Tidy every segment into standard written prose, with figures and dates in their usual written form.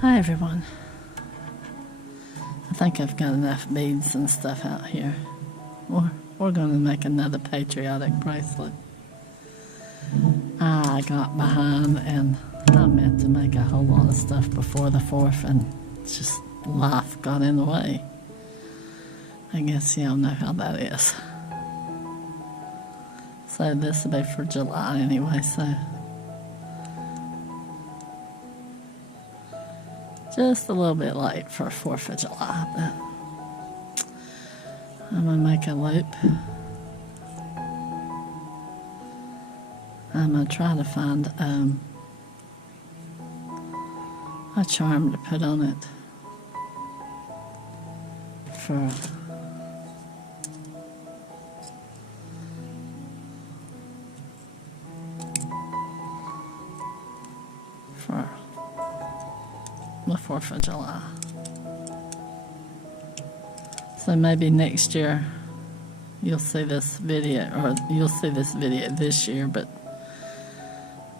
Hi everyone. I think I've got enough beads and stuff out here. We're going to make another patriotic bracelet. I got behind and I meant to make a whole lot of stuff before the 4th and just life got in the way. I guess y'all know how that is. So this will be for July anyway, so just a little bit late for 4th of July, but I'm going to make a loop. I'm going to try to find a charm to put on it for the 4th of July. So maybe next year you'll see this video, or you'll see this video this year, but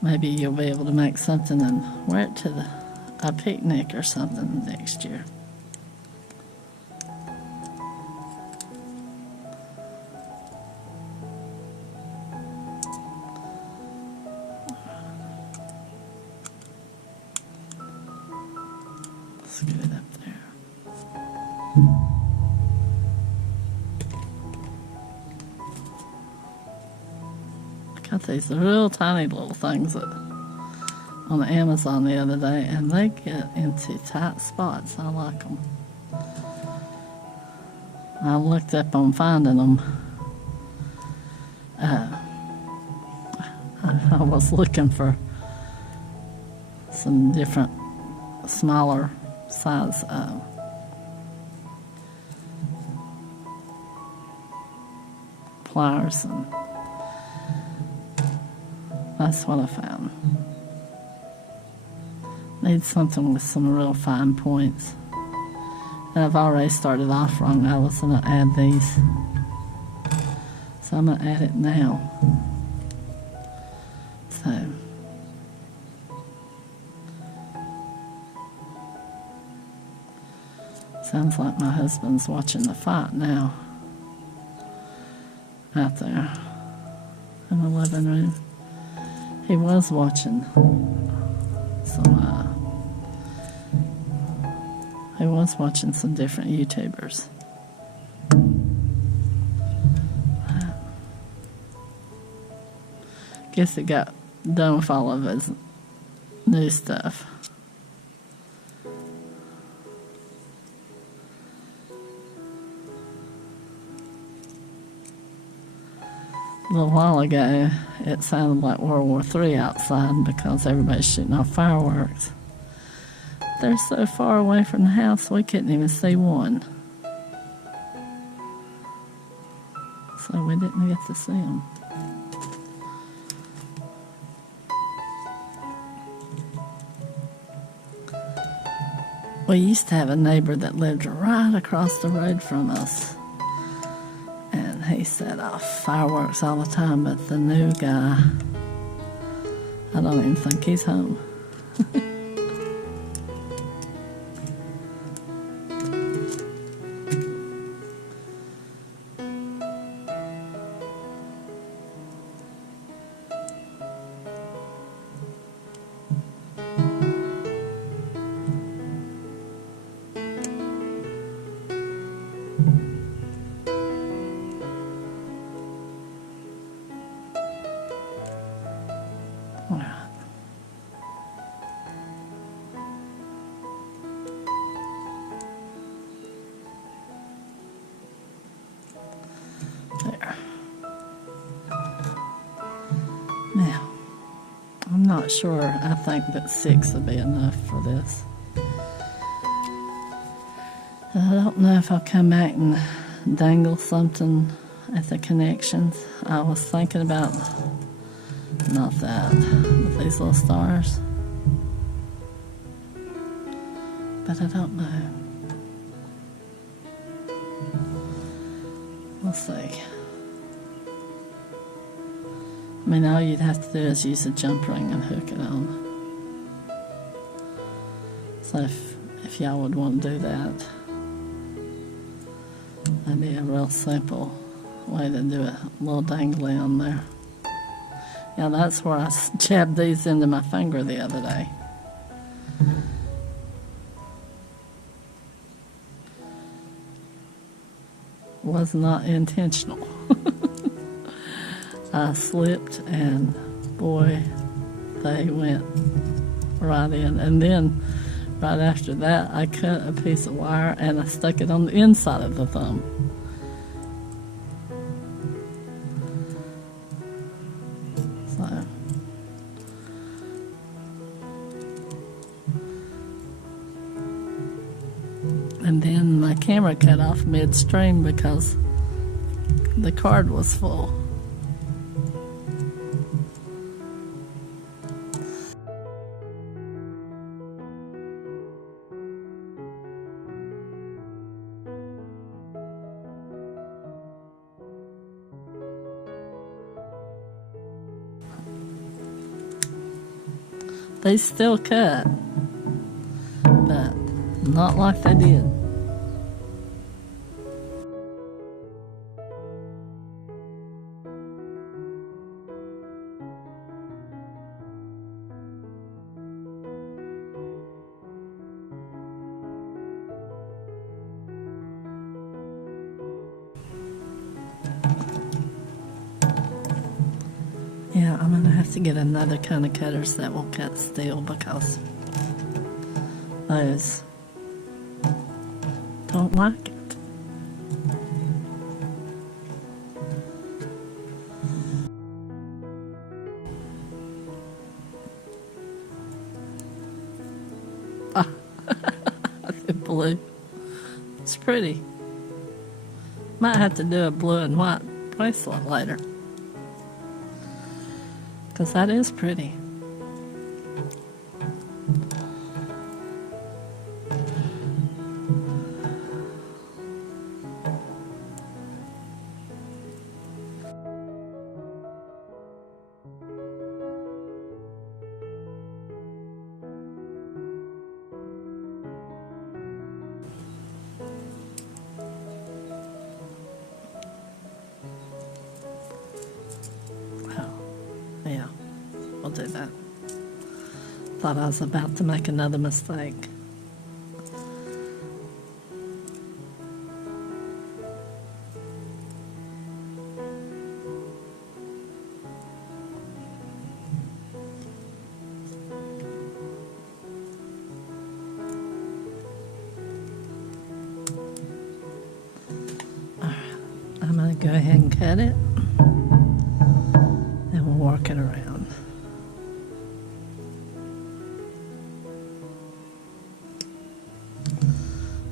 maybe you'll be able to make something and wear it to a picnic or something next year. Let's get it up there. I got these real tiny little things on Amazon the other day, and they get into tight spots. I like them. I looked up on finding them. I was looking for some different smaller size pliers, and that's what I found. Need something with some real fine points. And I've already started off wrong. I was going to add these, so I'm going to add it now. So sounds like my husband's watching the fight now, out there in the living room. He was watching, so he was watching some different YouTubers. Guess he got done with all of his new stuff. A little while ago, it sounded like World War III outside because everybody's shooting off fireworks. They're so far away from the house, we couldn't even see one. So we didn't get to see them. We used to have a neighbor that lived right across the road from us. And he set off fireworks all the time, but the new guy, I don't even think he's home. There. Now, I'm not sure. I think that 6 would be enough for this. I don't know if I'll come back and dangle something at the connections. I was thinking about not that, but these little stars. But I don't know. We'll see. I mean, all you'd have to do is use a jump ring and hook it on. So if y'all would want to do that, that'd be a real simple way to do it. A little dangly on there. Yeah, that's where I jabbed these into my finger the other day. Was not intentional. I slipped and boy, they went right in. And then right after that, I cut a piece of wire and I stuck it on the inside of the thumb. So, and then my camera cut off midstream because the card was full. They still cut, but not like they did. Yeah, I'm gonna have to get another kind of cutters that will cut steel because those don't like it. Ah, the blue. It's pretty. Might have to do a blue and white bracelet later. Because that is pretty. Yeah, we'll do that. Thought I was about to make another mistake. All right, I'm going to go ahead and cut it. Work it around.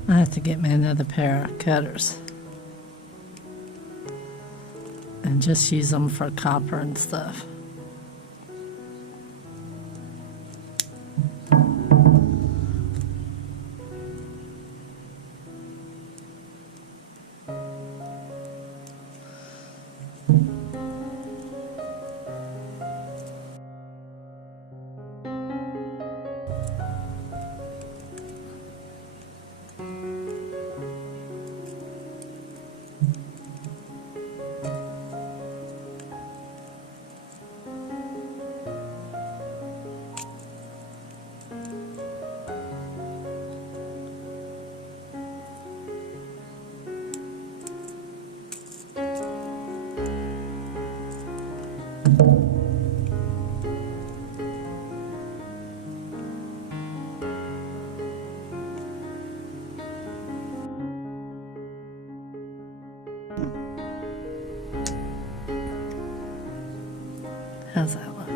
I have to get me another pair of cutters and just use them for copper and stuff. How's that look?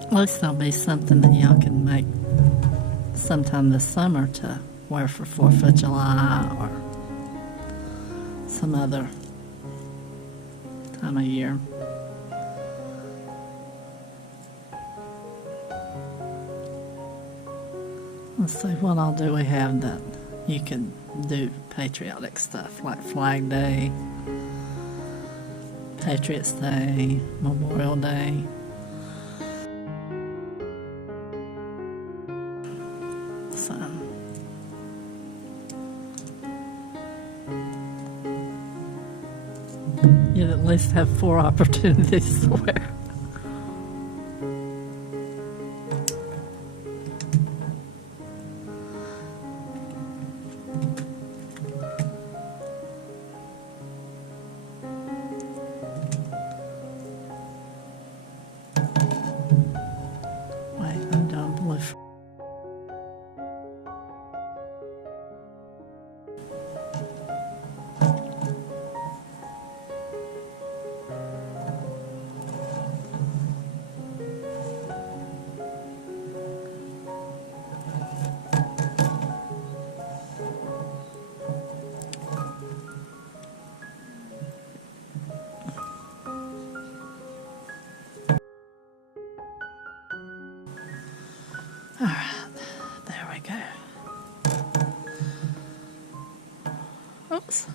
At least there'll be something that y'all can make sometime this summer to wear for 4th of July or some other time of year. Let's see what all do we have that you can do patriotic stuff like Flag Day, Patriots Day, Memorial Day. So you'd at least have 4 opportunities to wear. Wait, I'm doing blue. All right, there we go. Oops.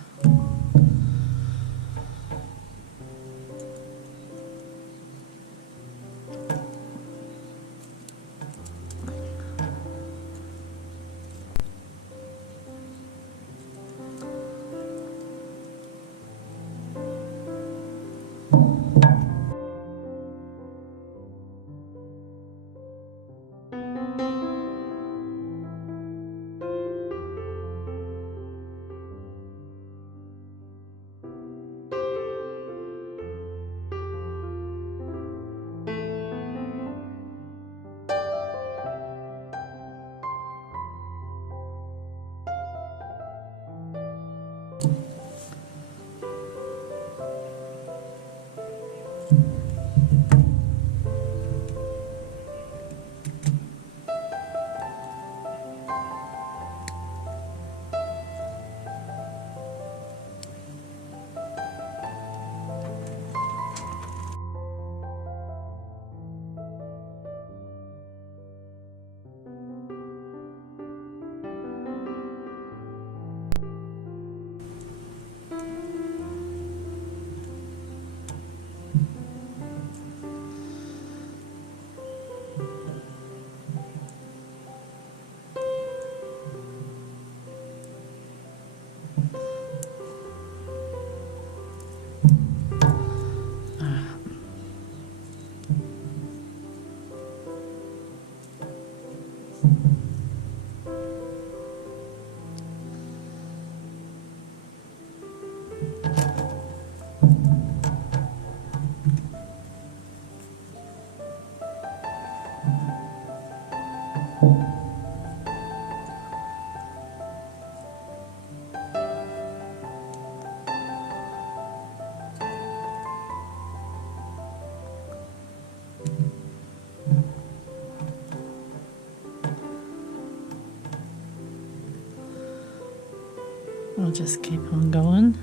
We'll just keep on going.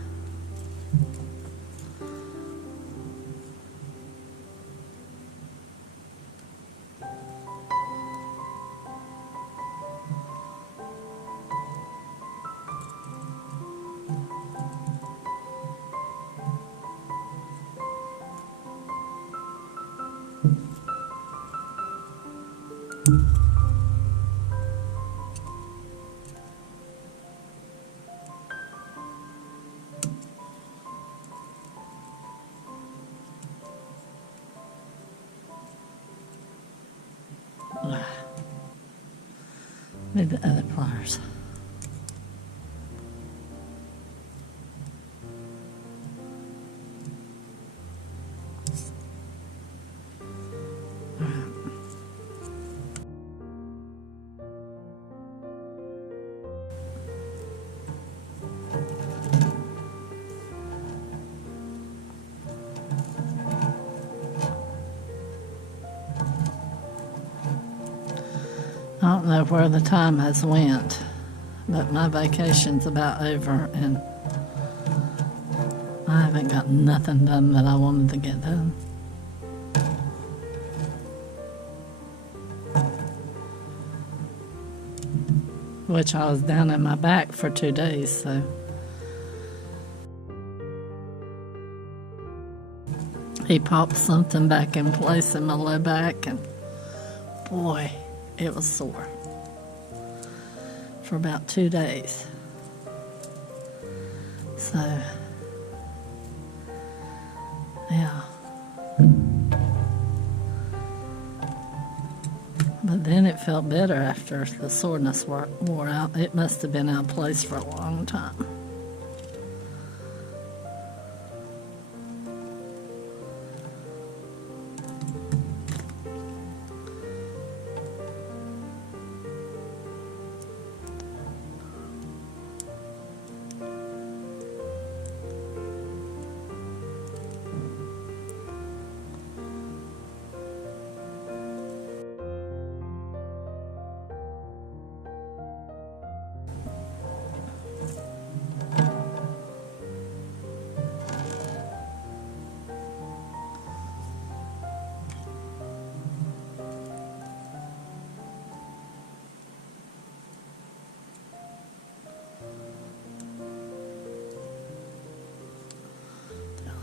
Need the other pliers. I don't know where the time has went, but my vacation's about over and I haven't got nothing done that I wanted to get done. which I was down in my back for 2 days, so. He popped something back in place in my low back, and boy, it was sore for about 2 days. So, yeah. But then it felt better after the soreness wore out. It must have been out of place for a long time.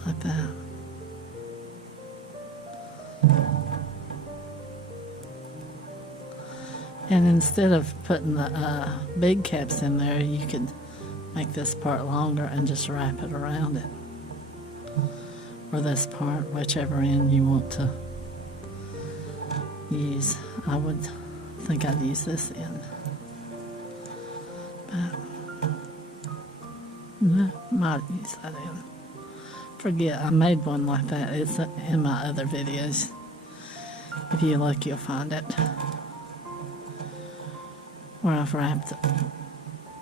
Like that. And instead of putting the big caps in there, you could make this part longer and just wrap it around it. Or this part, whichever end you want to use. I would think I'd use this end. But no, might use that end. Forget, I made one like that. It's in my other videos. If you look, you'll find it. Where I've wrapped it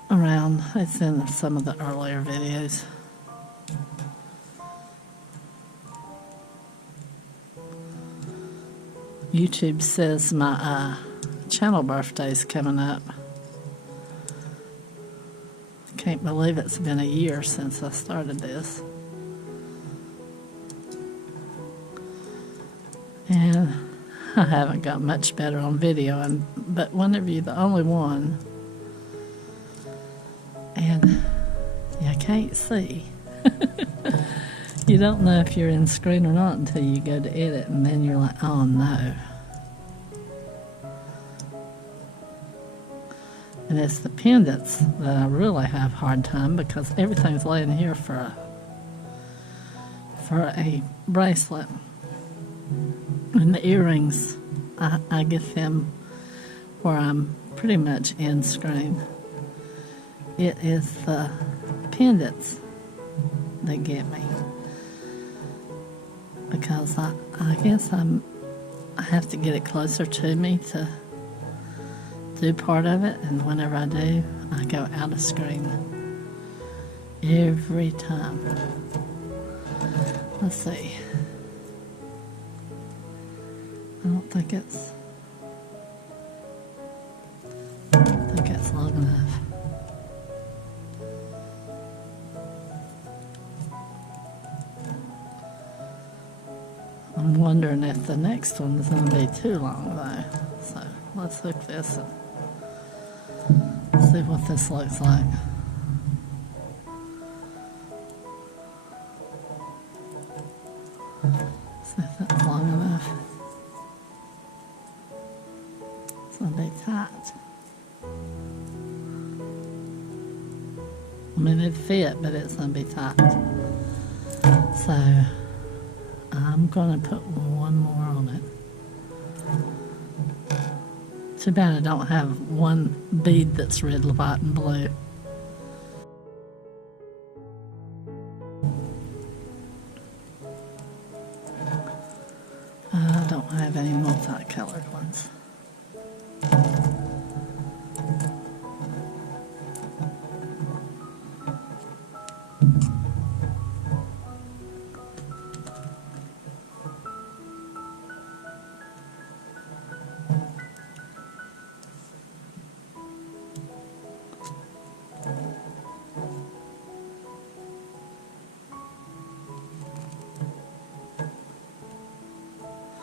around. It's in some of the earlier videos. YouTube says my channel birthday's coming up. Can't believe it's been a year since I started this. And I haven't got much better on video, but whenever you're the only one, and you can't see, you don't know if you're in screen or not until you go to edit, and then you're like, oh no. And it's the pendants that I really have a hard time, because everything's laying here for a bracelet. And the earrings, I get them where I'm pretty much in screen. It is the pendants that get me, because I guess I have to get it closer to me to do part of it, and whenever I do, I go out of screen every time. Let's see. I don't think it's long enough. I'm wondering if the next one is going to be too long though. So let's hook this and see what this looks like. See if that's long enough. It's going to be tight. I mean, it'd fit, but it's going to be tight. So, I'm going to put one more on it. Too bad I don't have one bead that's red, white, and blue. I don't have any multicolored ones.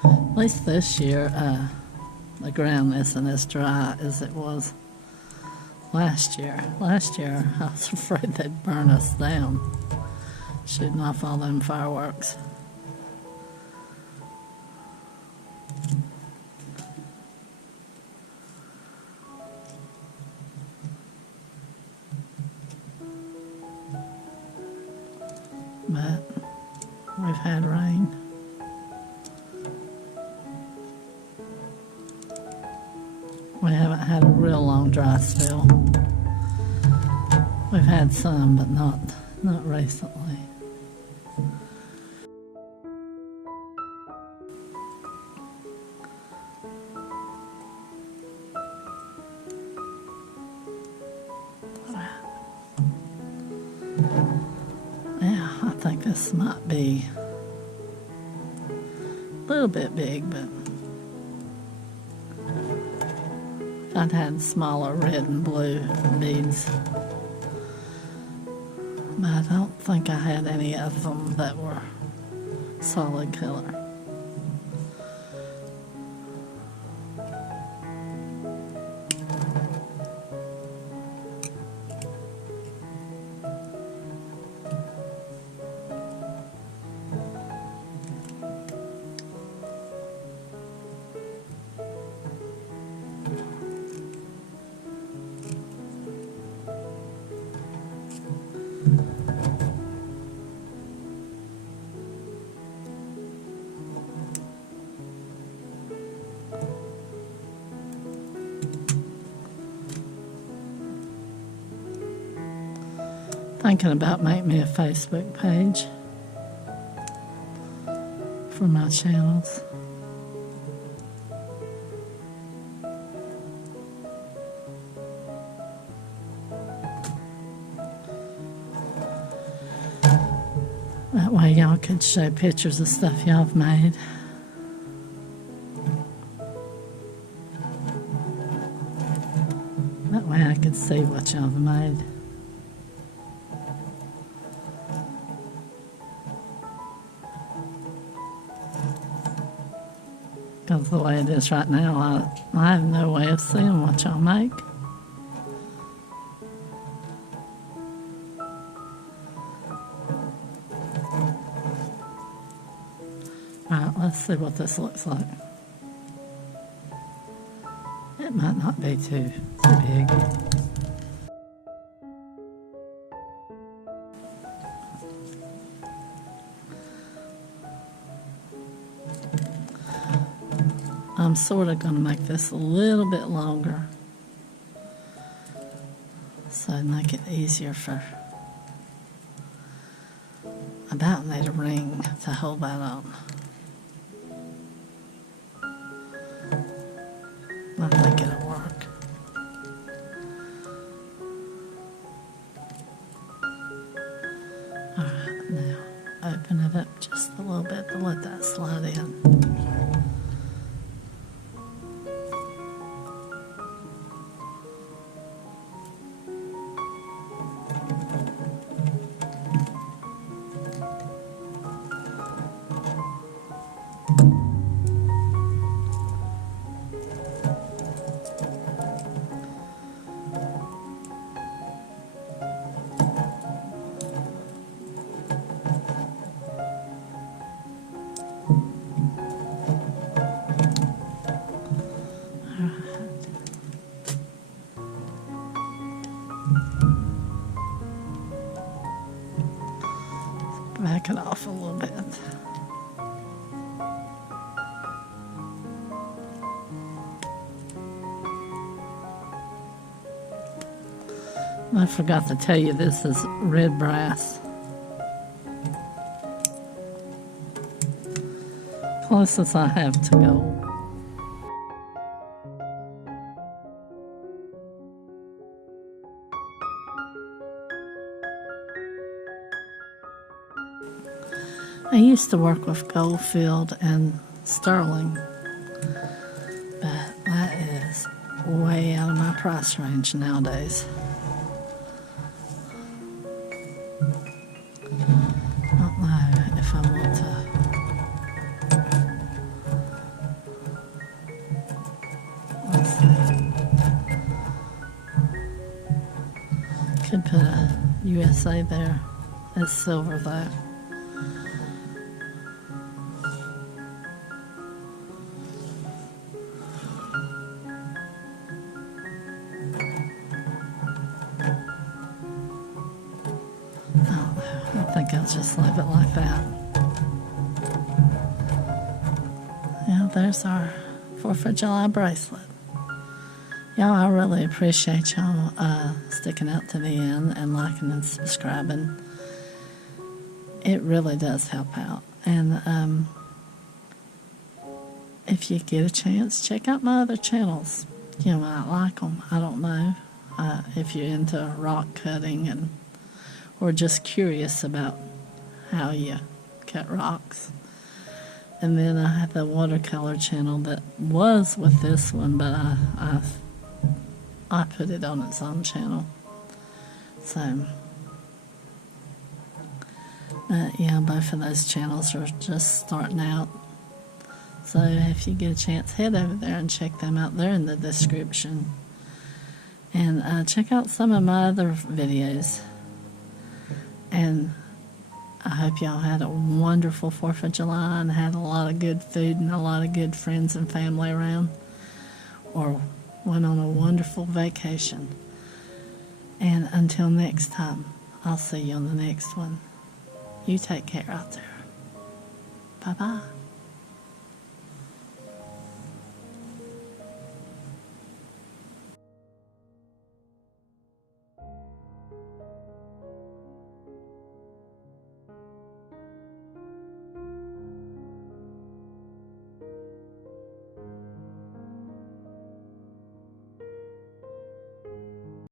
At least this year, the ground isn't as dry as it was last year. Last year, I was afraid they'd burn us down, shooting off all them fireworks. But we've had rain. We haven't had a real long dry spell. We've had some, but not recently. Yeah, I think this might be a little bit big, but I'd had smaller red and blue beads. But I don't think I had any of them that were solid color. Thinking about making me a Facebook page for my channels. That way y'all could show pictures of stuff y'all have made. That way I could see what y'all have made. Because the way it is right now, I have no way of seeing what y'all make. Alright, let's see what this looks like. It might not be too big. I'm sort of going to make this a little bit longer so I make it easier for... I about need a ring to hold that on. I think it'll work. Alright, now open it up just a little bit to let that slide in. Back it off a little bit. I forgot to tell you this is red brass. Closest I have to gold. I used to work with Goldfield and Sterling, but that is way out of my price range nowadays. I don't know if I want to. Let's see. put a USA there. It's silver though. I think I'll just leave it like that. Yeah, there's our 4th of July bracelet. Y'all, I really appreciate y'all sticking out to the end and liking and subscribing. It really does help out. And if you get a chance, check out my other channels. You might like them. I don't know. If you're into rock cutting or just curious about how you cut rocks. And then I have the watercolor channel that was with this one, but I put it on its own channel. So, yeah, both of those channels are just starting out. So if you get a chance, head over there and check them out. They're in the description. And check out some of my other videos. And I hope y'all had a wonderful 4th of July and had a lot of good food and a lot of good friends and family around. Or went on a wonderful vacation. And until next time, I'll see you on the next one. You take care out there. Bye-bye.